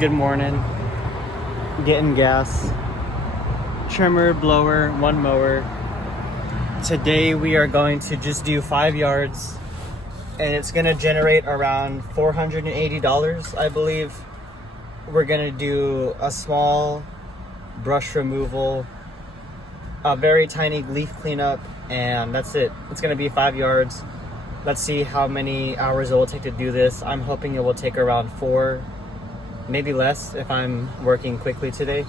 Good morning. Getting gas. Trimmer, blower, one mower. Today we are going to just do 5 yards and it's going to generate around $480, I believe. We're going to do a small brush removal, a very tiny leaf cleanup, and that's it. It's going to be 5 yards. Let's see how many hours it will take to do this. I'm hoping it will take around 4, maybe less if I'm working quickly today.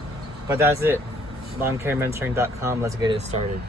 But that's it. lawncarementoring.com. Let's get it started.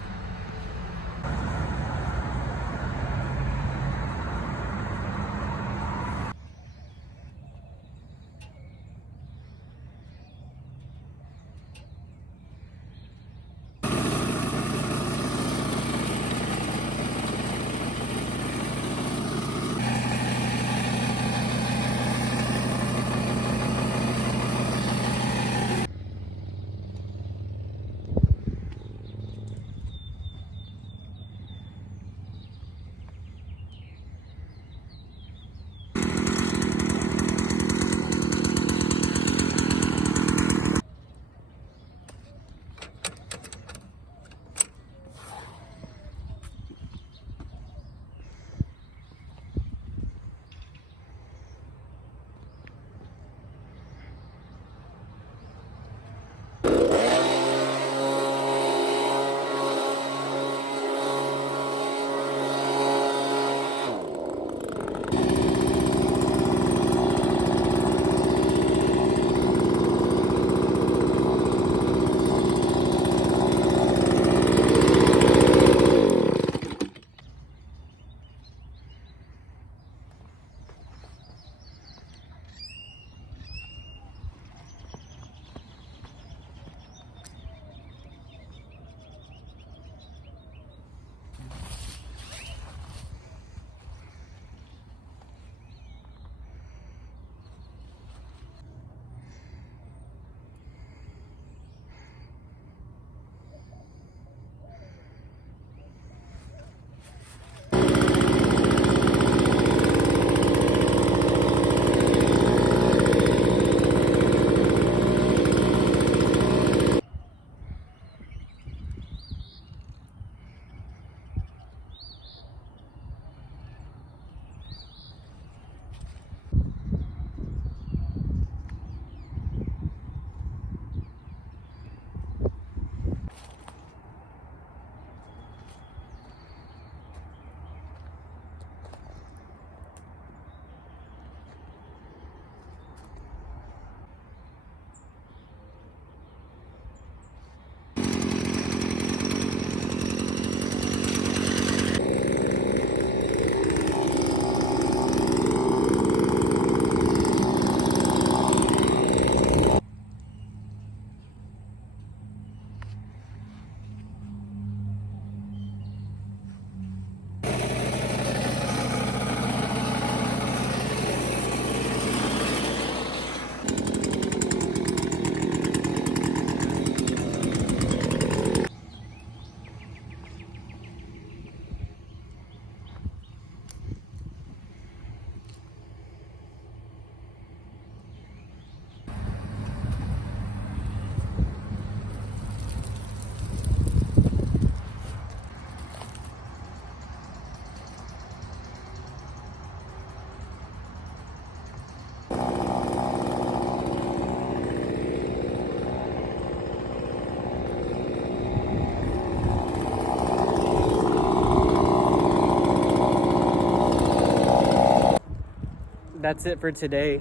That's it for today.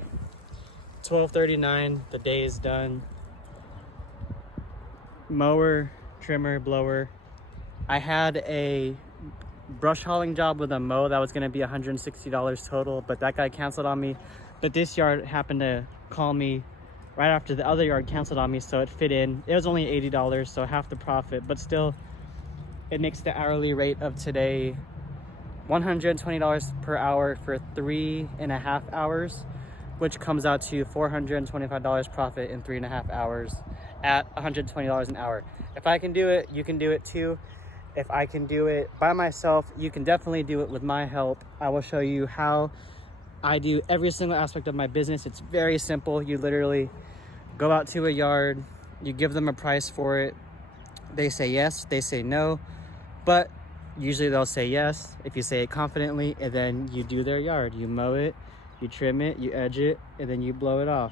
12:39. The day is done. Mower, trimmer, blower. I had a brush hauling job with a mow that was going to be $160 total, but that guy canceled on me. But this yard happened to call me right after the other yard canceled on me, so it fit in. It was only $80, so half the profit, but still it makes the hourly rate of today $120 per hour for 3.5 hours, which comes out to $425 profit in 3.5 hours at $120 an hour. If I can do it, you can do it too. If I can do it by myself, you can definitely do it with my help. I will show you how I do every single aspect of my business. It's very simple. You literally go out to a yard, you give them a price for it. They say yes, they say no, but usually they'll say yes if you say it confidently, and then you do their yard. You mow it, you trim it, you edge it, and then you blow it off.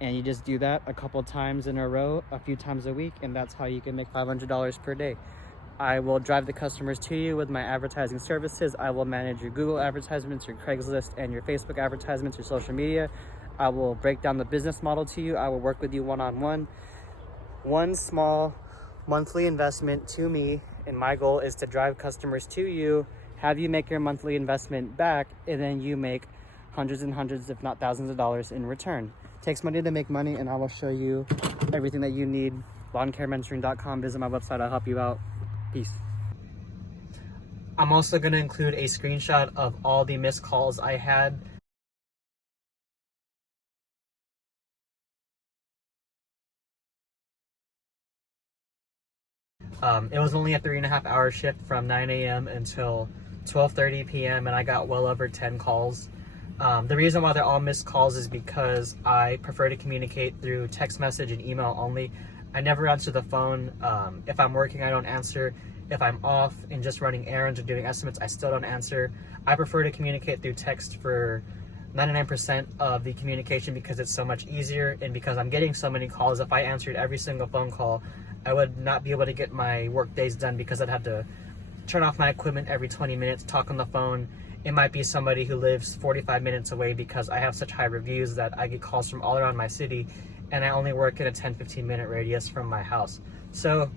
And you just do that a couple times in a row, a few times a week, and that's how you can make $500 per day. I will drive the customers to you with my advertising services. I will manage your Google advertisements, your Craigslist, and your Facebook advertisements, your social media. I will break down the business model to you. I will work with you one-on-one. One small monthly investment to me, and my goal is to drive customers to you, have you make your monthly investment back, and then you make hundreds and hundreds, if not thousands of dollars in return. It takes money to make money, and I will show you everything that you need. LawnCareMentoring.com. Visit my website. I'll help you out. Peace. I'm also going to include a screenshot of all the missed calls I had. It was only a 3.5 hour shift from 9 a.m. until 12:30 p.m. and I got well over 10 calls. The reason why they're all missed calls is because I prefer to communicate through text message and email only. I never answer the phone. If I'm working, I don't answer. If I'm off and just running errands or doing estimates, I still don't answer. I prefer to communicate through text for 99% of the communication because it's so much easier, and because I'm getting so many calls. If I answered every single phone call, I would not be able to get my work days done because I'd have to turn off my equipment every 20 minutes, talk on the phone. It might be somebody who lives 45 minutes away because I have such high reviews that I get calls from all around my city, and I only work in a 10-15 minute radius from my house. So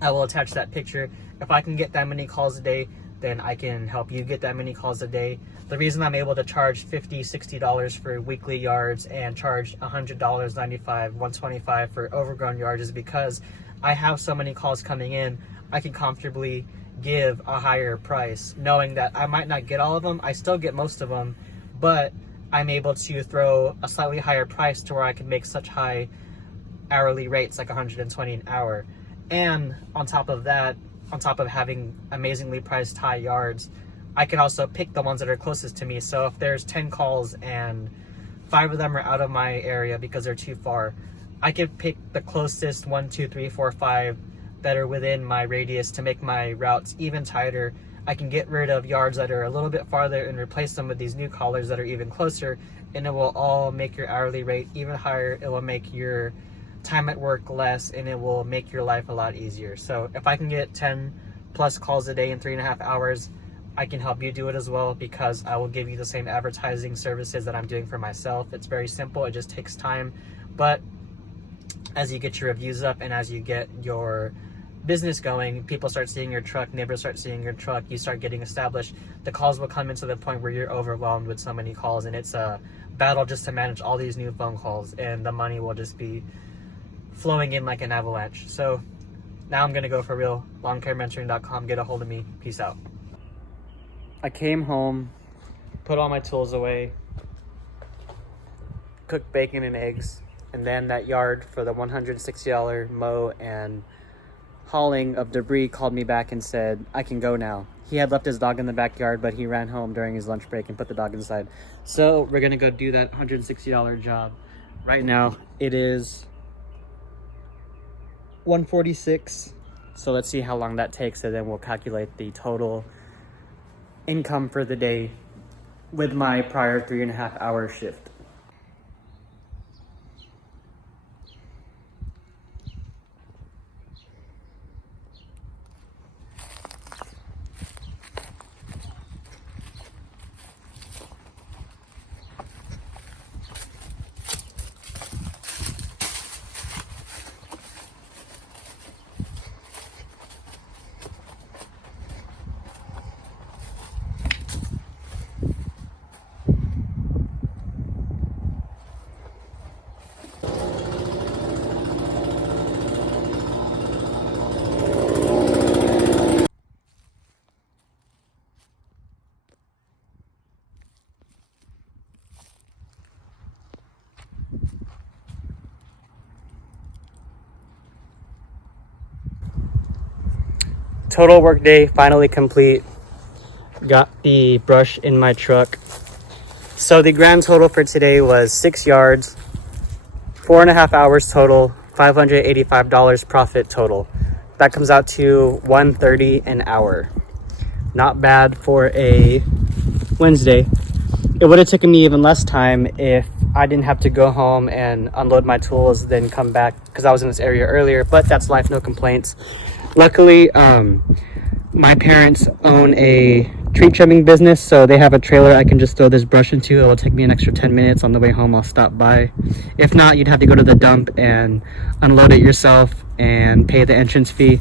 I will attach that picture. If I can get that many calls a day, then I can help you get that many calls a day. The reason I'm able to charge $50, $60 for weekly yards and charge $100, $95, $125 for overgrown yards is because I have so many calls coming in. I can comfortably give a higher price, knowing that I might not get all of them. I still get most of them, but I'm able to throw a slightly higher price to where I can make such high hourly rates, like $120 an hour. And on top of that, on top of having amazingly priced high yards, I can also pick the ones that are closest to me. So if there's 10 calls and 5 of them are out of my area because they're too far, I can pick the closest 1, 2, 3, 4, 5 that are within my radius to make my routes even tighter. I can get rid of yards that are a little bit farther and replace them with these new callers that are even closer, and it will all make your hourly rate even higher. It will make your time at work less, and it will make your life a lot easier. So if I can get 10 plus calls a day in 3.5 hours, I can help you do it as well, because I will give you the same advertising services that I'm doing for myself. It's very simple. It just takes time. But as you get your reviews up and as you get your business going, people start seeing your truck, neighbors start seeing your truck, you start getting established, the calls will come into the point where you're overwhelmed with so many calls, and it's a battle just to manage all these new phone calls, and the money will just be flowing in like an avalanche. So now I'm gonna go for real. LawnCareMentoring.com. Get a hold of me. Peace out. I came home, put all my tools away, cooked bacon and eggs, and then that yard for the $160 mow and hauling of debris called me back and said, I can go now. He had left his dog in the backyard, but he ran home during his lunch break and put the dog inside. So we're gonna go do that $160 job. Right now it is 1:46. So let's see how long that takes, and then we'll calculate the total income for the day with my prior 3.5 hour shift. Total work day finally complete. Got the brush in my truck. So the grand total for today was 6 yards, 4.5 hours total, $585 profit total. That comes out to $130 an hour. Not bad for a Wednesday. It would have taken me even less time if I didn't have to go home and unload my tools, then come back, because I was in this area earlier, but that's life, no complaints. Luckily, my parents own a tree trimming business, so they have a trailer I can just throw this brush into. It will take me an extra 10 minutes. On the way home, I'll stop by. If not, you'd have to go to the dump and unload it yourself and pay the entrance fee.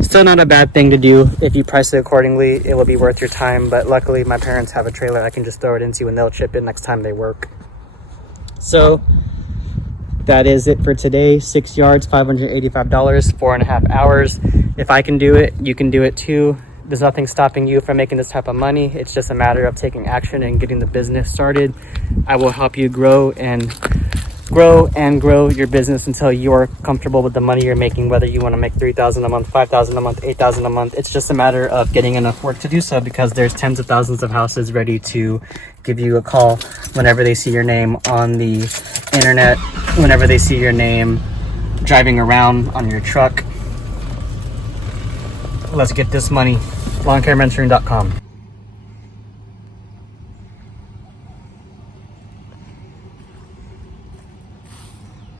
Still not a bad thing to do. If you price it accordingly, it will be worth your time. But luckily, my parents have a trailer I can just throw it into and they'll chip in next time they work. So that is it for today. 6 yards, $585, 4.5 hours. If I can do it, you can do it too. There's nothing stopping you from making this type of money. It's just a matter of taking action and getting the business started. I will help you grow your business until you're comfortable with the money you're making, whether you want to make $3,000 a month, $5,000 a month, $8,000 a month. It's just a matter of getting enough work to do so, because there's tens of thousands of houses ready to give you a call whenever they see your name on the internet, whenever they see your name driving around on your truck. Let's get this money. LawnCareMentoring.com.